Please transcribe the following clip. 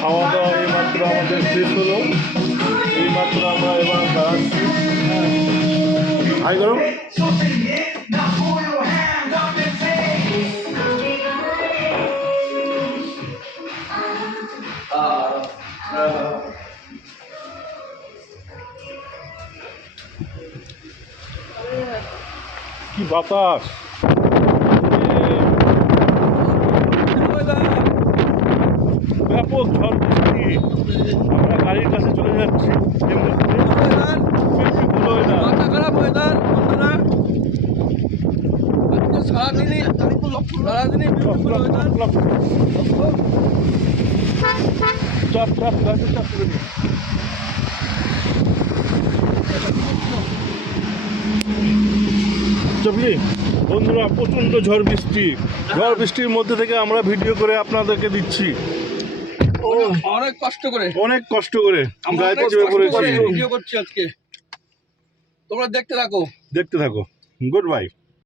খাওয়া দাওয়া এইমাত্র আমাদের শেষ হলো। এইমাত্র আমরা এবার দাঁড়াচ্ছি। হাই করো। কি বাতাস! ব্যাপক ঝড় বৃষ্টি। আমরা গাড়ির কাছে চলে যাচ্ছি। মাথা খারাপ ওয়েদার বন্ধুরা, আজকে সারাদিনই চাপ চাপ গাছে চাপ করে দিই। চপলি বন্ধুরা, প্রচণ্ড ঝড় বৃষ্টির মধ্যে থেকে আমরা ভিডিও করে আপনাদেরকে দিচ্ছি। অনেক কষ্ট করে গাড়িতে চেপে পড়েছি। ভিডিও করছি আজকে, তোমরা দেখতে থাকো। Good bye.